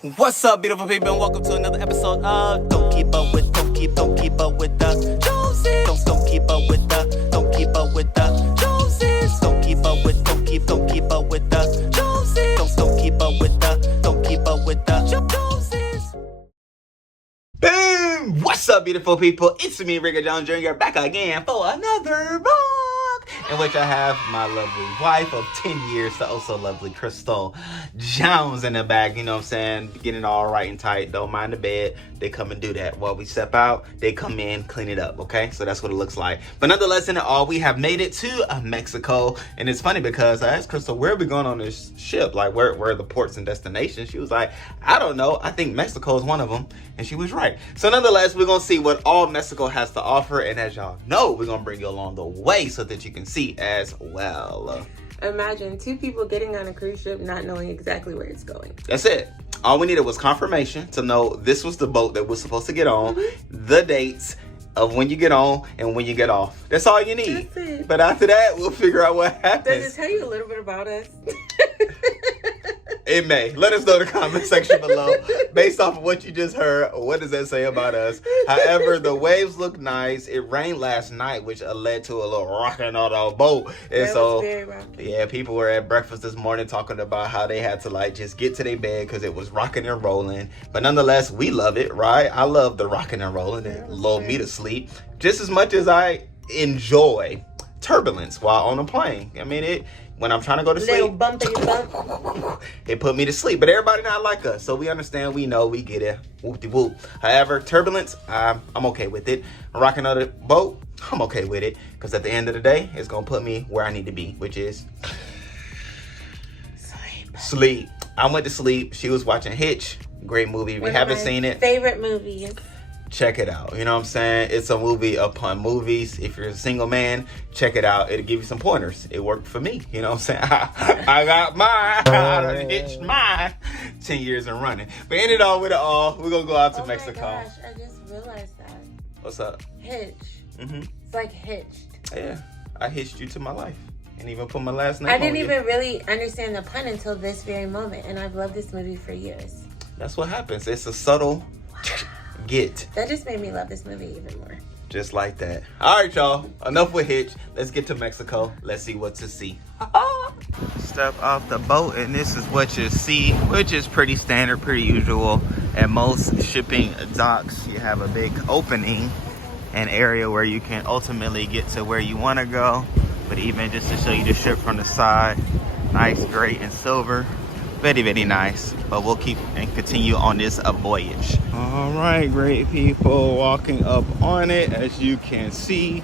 What's up, beautiful people, and welcome to another episode of Don't Keep Up With the Joneses. Don't keep up with the Joneses. Don't keep up with the Joneses. Don't keep up with the Joneses. Don't keep up with the Joneses. Boom! What's up, beautiful people? It's me, Rickey Jones Jr. back again for another vlog, in which I have my lovely wife of 10 years, the also lovely Chrystle Jones in the back, you know what I'm saying? Getting all right and tight. Don't mind the bed. They come and do that. While we step out, they come in, clean it up, okay? So that's what it looks like. But nonetheless, in it all, we have made it to Mexico. And it's funny because I asked Chrystle, where are we going on this ship? Like, where are the ports and destinations? She was like, I don't know. I think Mexico is one of them. And she was right. So nonetheless, we're going to see what all Mexico has to offer. And as y'all know, we're going to bring you along the way so that you can see as well. Imagine two people getting on a cruise ship not knowing exactly where it's going. That's it. All we needed was confirmation to know this was the boat that we're supposed to get on, the dates of when you get on and when you get off. That's all you need. That's it. But after that, we'll figure out what happens. Does it tell you a little bit about us? It may. Let us know in the comment section below. Based off of what you just heard, what does that say about us? However, the waves look nice. It rained last night, which led to a little rocking on our boat. And That so, was very rocky. yeah, people were at breakfast this morning talking about how they had to like just get to their bed because it was rocking and rolling. But nonetheless, we love it, right? I love the rocking and rolling. It lulled me to sleep just as much as I enjoy turbulence while on a plane. I mean, when I'm trying to go to Little sleep, bumpy bump. it put me to sleep. But everybody not like us, so we understand, we know, we get it. Whoop-de-whoop. However, turbulence, I'm okay with it. Rocking on the boat, I'm okay with it. Because at the end of the day, it's going to put me where I need to be, which is sleep. I went to sleep. She was watching Hitch. Great movie. If you haven't seen it, Favorite movies. check it out. You know what I'm saying? It's a movie upon movies. If you're a single man, check it out. It'll give you some pointers. It worked for me. You know what I'm saying? I got mine. I hitched mine 10 years and running. But in it all, with it all, we're going to go out to Mexico. Oh my gosh, I just realized that. What's up? Hitch. Mm-hmm. It's like hitched. Yeah. I hitched you to my life. And even put my last name I on didn't you. even really understand the pun until this very moment, and I've loved this movie for years. That's what happens. It's a subtle get. That just made me love this movie even more. Just like that. All right, y'all. Enough with Hitch. Let's get to Mexico. Let's see what to see. Step off the boat, and this is what you see, which is pretty standard, pretty usual. At most shipping docks, you have a big opening, an area where you can ultimately get to where you want to go. But even just to show you the ship from the side, nice, gray, and silver. Very, very nice. But we'll keep and continue on this voyage. All right, great people, walking up on it, as you can see,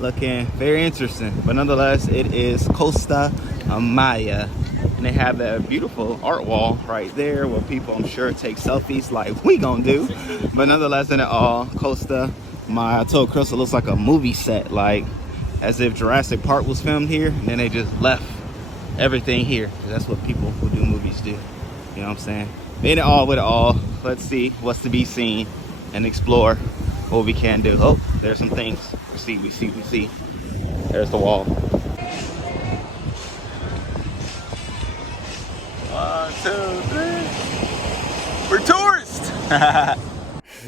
looking very interesting. But nonetheless, it is Costa Maya, and they have that beautiful art wall right there where people, I'm sure, take selfies like we gonna do. But nonetheless, in it all, Costa Maya. I told Chrystle it looks like a movie set, like as if Jurassic Park was filmed here, and then they just left everything here. That's what people who do movies do. You know what I'm saying? In it all, with it all, let's see what's to be seen and explore what we can do. Oh, there's some things. We see. There's the wall. 1, 2, 3. We're tourists!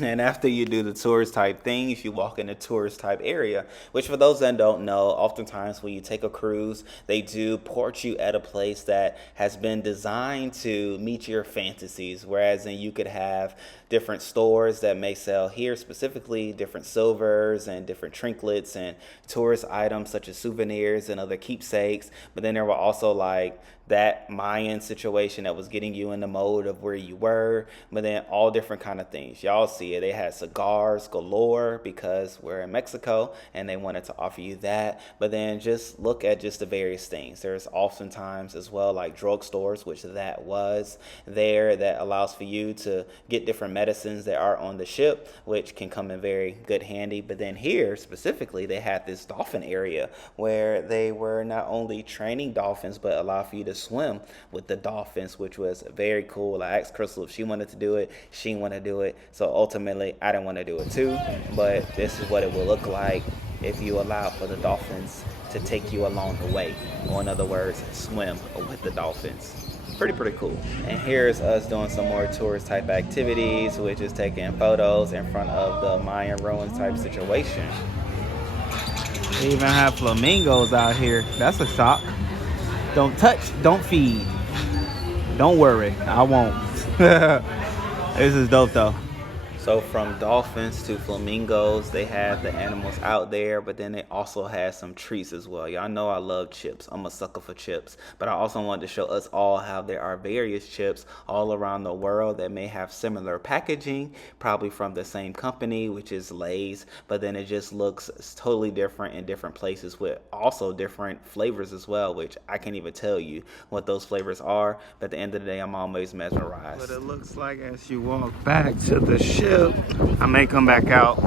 And after you do the tourist type things, you walk in the tourist type area, which for those that don't know, oftentimes when you take a cruise, they do port you at a place that has been designed to meet your fantasies. Whereas then you could have different stores that may sell here specifically different silvers and different trinkets and tourist items such as souvenirs and other keepsakes. But then there were also like that Mayan situation that was getting you in the mode of where you were, but then all different kind of things. Y'all see it. They had cigars galore because we're in Mexico and they wanted to offer you that. But then just look at just the various things. There's oftentimes as well like drugstores, which that was there, that allows for you to get different medicines that are on the ship, which can come in very good handy. But then here specifically, they had this dolphin area where they were not only training dolphins, but allow for you to swim with the dolphins, which was very cool. I asked Chrystle if she wanted to do it. She wanted to do it. So ultimately, I didn't want to do it too. But this is what it will look like if you allow for the dolphins to take you along the way. Or in other words, swim with the dolphins. pretty cool. And here's us doing some more tourist type activities, which is taking photos in front of the Mayan ruins type situation. They even have flamingos out here. That's a shock. Don't touch, don't feed. Don't worry, I won't. This is dope though. So from dolphins to flamingos, they have the animals out there, but then they also have some treats as well. Y'all know I love chips. I'm a sucker for chips. But I also wanted to show us all how there are various chips all around the world that may have similar packaging, probably from the same company, which is Lay's, but then it just looks totally different in different places with also different flavors as well, which I can't even tell you what those flavors are. But at the end of the day, I'm always mesmerized. What it looks like as you walk back to the ship. I may come back out.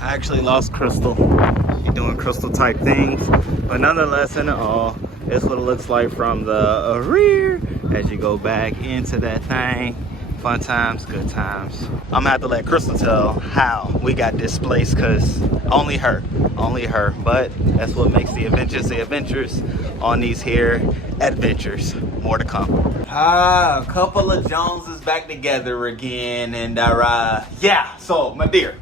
I actually lost Chrystle. She's doing Chrystle type things, but nonetheless, in it all, this is what it looks like from the rear as you go back into that thing. Fun times, good times. I'm gonna have to let Chrystle tell how we got displaced, because only her. But that's what makes the adventures on these here adventures. More to come. A couple of Joneses back together again, and yeah. So my dear,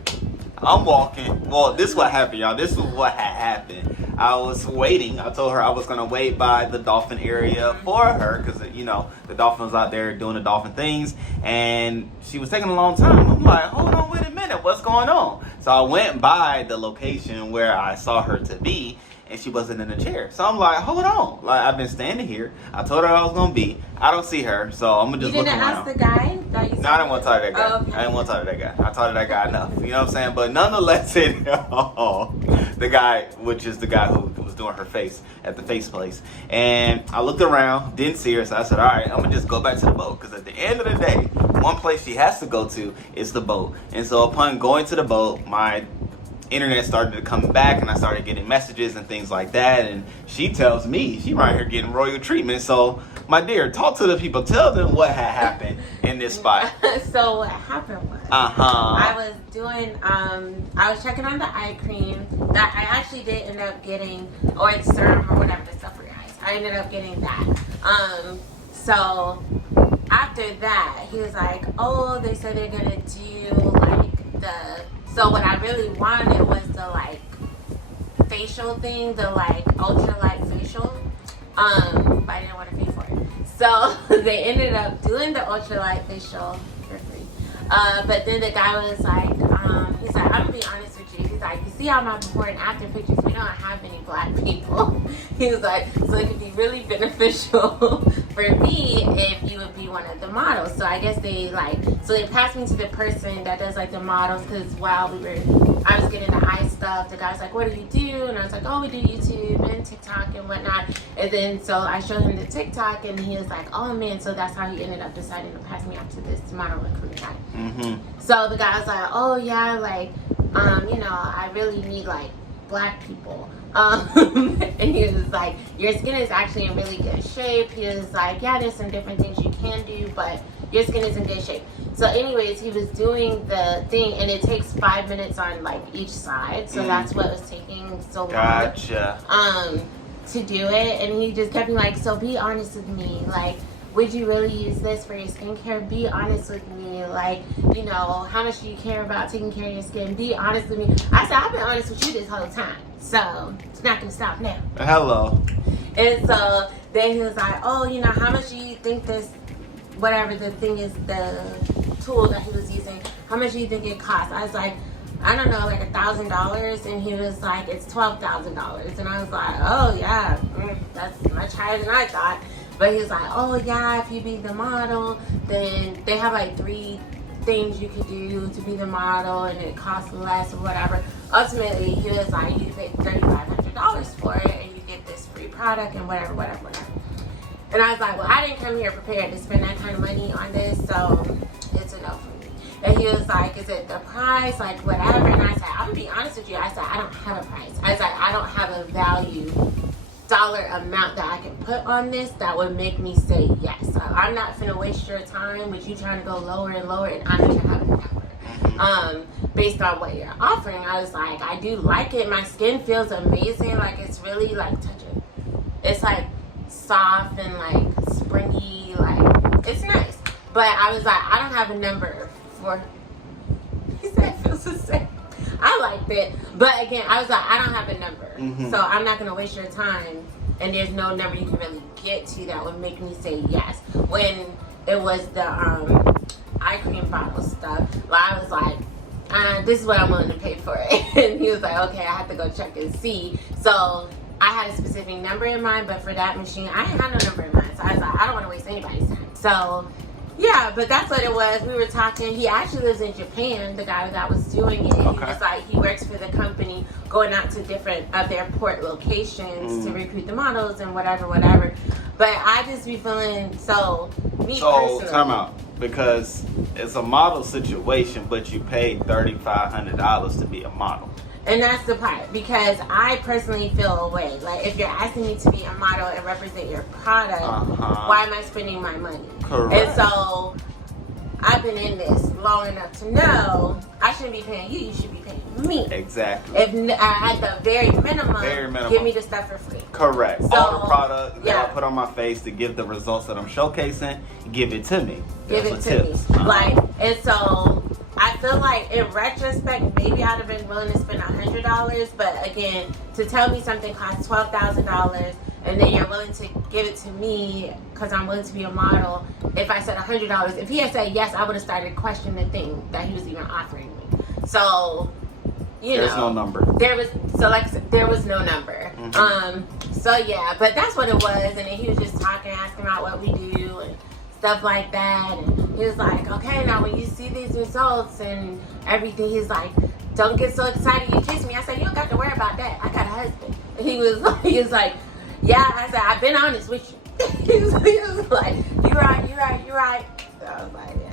I'm walking. Well, this is what happened, y'all. This is what had happened. I was waiting. I told her I was gonna wait by the dolphin area for her, because you know the dolphin was out there doing the dolphin things, and she was taking a long time. I'm like, hold on, wait a minute, what's going on? So I went by the location where I saw her to be, and she wasn't in the chair. So I'm like, hold on, like I've been standing here. I told her I was gonna be. I don't see her, so I'm gonna just look around. You didn't ask the guy that you saw? No, I didn't want to talk to that guy. Oh, okay. I didn't want to talk to that guy. I talked to that guy enough. You know what I'm saying? But nonetheless, the guy, which is the guy who was doing her face at the face place, and I looked around, didn't see her, so I said, all right, I'm gonna just go back to the boat, because at the end of the day, one place she has to go to is the boat. And so upon going to the boat, my internet started to come back, and I started getting messages and things like that, and she tells me she right here getting royal treatment. So my dear, talk to the people, tell them what had happened in this spot. So what happened was, I was doing I was checking on the eye cream that I actually did end up getting, or the serum or whatever, the stuff for your eyes. I ended up getting that. So after that, he was like, oh, they said they're gonna do like the, so what I really wanted was the like facial thing, the like ultralight facial. But I didn't want to pay for it. So they ended up doing the ultralight facial for free. But then the guy was like, he's like, I'm gonna be honest with you. He's like, you see all my before and after pictures, we don't have any black people. He was like, so it could be really beneficial for me if you would be one of the models. So I guess they like, so they passed me to the person that does like the models, because while I was getting the eye stuff, the guy was like, what do you do? And I was like, oh, we do YouTube and TikTok and whatnot. And then so I showed him the TikTok, and he was like, oh man, so that's how he ended up deciding to pass me up to this model recruiter guy. So the guy was like, oh yeah, like you know, I really need like black people. And he was like, your skin is actually in really good shape. He was like, yeah, there's some different things you can do, but your skin is in good shape. So anyways, he was doing the thing, and it takes 5 minutes on like each side, so that's what was taking so long. Gotcha. To do it. And he just kept being like, so be honest with me, like, would you really use this for your skincare? Be honest with me. Like, you know, how much do you care about taking care of your skin? Be honest with me. I said, I've been honest with you this whole time, so it's not gonna stop now. Hello. And so then he was like, oh, you know, how much do you think this, whatever the thing is, the tool that he was using, how much do you think it costs? I was like, I don't know, like $1,000. And he was like, it's $12,000. And I was like, oh yeah, that's much higher than I thought. But he was like, oh yeah, if you be the model, then they have like 3 things you could do to be the model, and it costs less or whatever. Ultimately, he was like, you pay $3,500 for it, and you get this free product and whatever. And I was like, well, I didn't come here prepared to spend that kind of money on this, so it's a no for me. And he was like, is it the price, like whatever? And I said, I'm gonna be honest with you. I said, I don't have a price. I was like, I don't have a value dollar amount that I can put on this that would make me say yes. So I'm not finna waste your time with you trying to go lower and lower, and I'm not have a number. Based on what you're offering, I was like, I do like it. My skin feels amazing. Like, it's really like, touch it. It's like soft and like springy, like It's nice. But I was like, I don't have a number for. He said it feels the same. I liked it. But again, I was like, I don't have a number. So I'm not going to waste your time. And there's no number you can really get to that would make me say yes. When it was the eye cream bottle stuff, I was like, this is what I'm willing to pay for it. And he was like, okay, I have to go check and see. So I had a specific number in mind, but for that machine, I didn't have no number in mind. So I was like, I don't want to waste anybody's time. So yeah, but that's what it was. We were talking. He actually lives in Japan, the guy that was doing it. He was like, he works for the company, going out to different of their port locations to recruit the models and whatever. But I just be feeling personally. Time out. Because it's a model situation, but you paid $3,500 to be a model. And that's the part, because I personally feel a way. Like, if you're asking me to be a model and represent your product, why am I spending my money? Correct. And so, I've been in this long enough to know I shouldn't be paying you, you should be paying me. Exactly. If at the very minimum, give me the stuff for free. Correct. So, all the product that I put on my face to give the results that I'm showcasing, give it to me. Give it to me. Like, and so I feel like in retrospect, maybe I'd have been willing to spend $100, but again, to tell me something costs $12,000 and then you're willing to give it to me because I'm willing to be a model. If I said $100, if he had said yes, I would have started questioning the thing that he was even offering me. So, there's no number. There was no number. So yeah, but that's what it was. And then he was just talking, asking about what we do and stuff like that. And he was like, okay, now when you see these results and everything, he's like, don't get so excited you kiss me. I said, you don't got to worry about that. I got a husband. And he was like, yeah. I said, I've been honest with you. he was like, you're right. So I was like, yeah.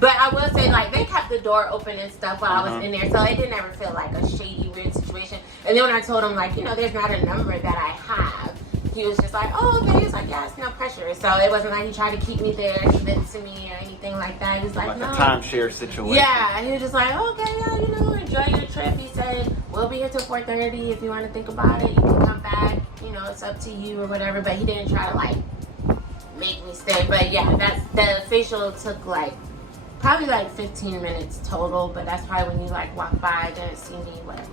But I will say, like, they kept the door open and stuff while I was in there, so it didn't ever feel like a shady, weird situation. And then when I told him, like, there's not a number that I have, he was just like, oh, okay. He's like, yeah, it's no pressure. So it wasn't like he tried to keep me there, give it to me or anything like that. He was like, no. A timeshare situation. Yeah, he was just like, okay, yeah, enjoy your trip. He said, we'll be here till 4:30. If you want to think about it, you can come back. It's up to you or whatever. But he didn't try to, like, make me stay. But yeah, the facial took probably 15 minutes total, but that's probably when you walk by, didn't see me, whatever.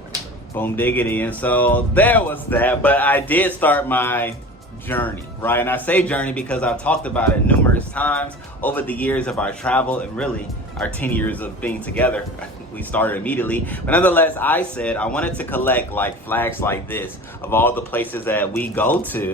Boom diggity. And so there was that, but I did start my journey, right? And I say journey because I've talked about it numerous times over the years of our travel and really our 10 years of being together. We started immediately, but nonetheless, I said I wanted to collect flags like this of all the places that we go to,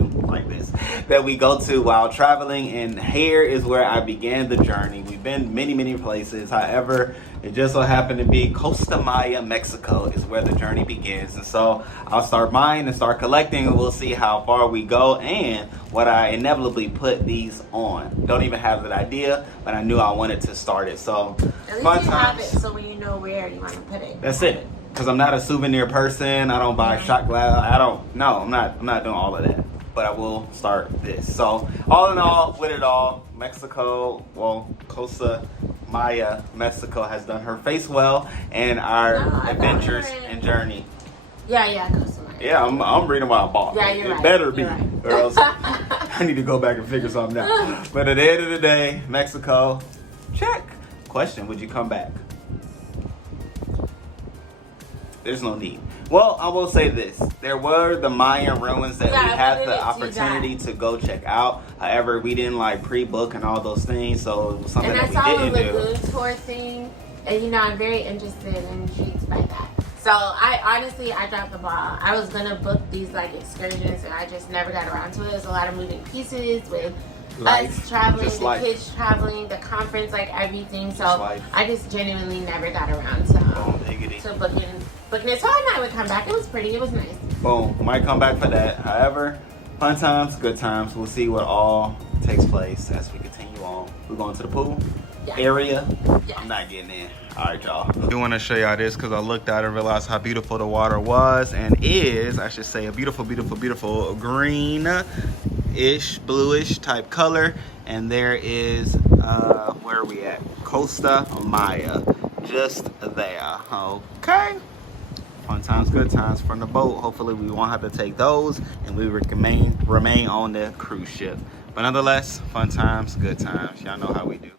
while traveling, and here is where I began the journey. We've been many places. However, it just so happened to be Costa Maya, Mexico is where the journey begins. And so I'll start buying and start collecting, and we'll see how far we go and what I inevitably put these on. Don't even have that idea, but I knew I wanted to start it. So at least you have it, so when you know where you want to put it. That's it. Because I'm not a souvenir person. I don't buy shot glass. I'm not doing all of that. But I will start this. So all in all, with it all, Mexico, Costa Maya, Mexico has done her face well, and our adventures and journey. Yeah, Costa Maya. Yeah, I'm reading what I bought. Yeah, you're it right. better be, right. or else I need to go back and figure something out. But at the end of the day, Mexico, check. Question: would you come back? There's no need. Well, I will say this. There were the Mayan ruins that we had the opportunity to go check out. However, we didn't pre-book and all those things, so it was something that we didn't do. And I saw the lagoon tour thing, and I'm very interested and intrigued by that. So I dropped the ball. I was gonna book these excursions, and I just never got around to it. There's a lot of moving pieces with us traveling, the kids traveling, the conference, everything. So I just genuinely never got around to booking it. So I might would come back. It was pretty. It was nice. Boom. Might come back for that. However, fun times, good times. We'll see what all takes place as we continue on. We're going to the pool area. Yeah. I'm not getting in. All right, y'all. I do want to show y'all this because I looked out and realized how beautiful the water was and is, I should say, a beautiful green-ish, bluish type color. And there is, where are we at? Costa Maya. Just there. Okay. Fun times, good times from the boat. Hopefully we won't have to take those and we remain on the cruise ship. But nonetheless, fun times, good times. Y'all know how we do.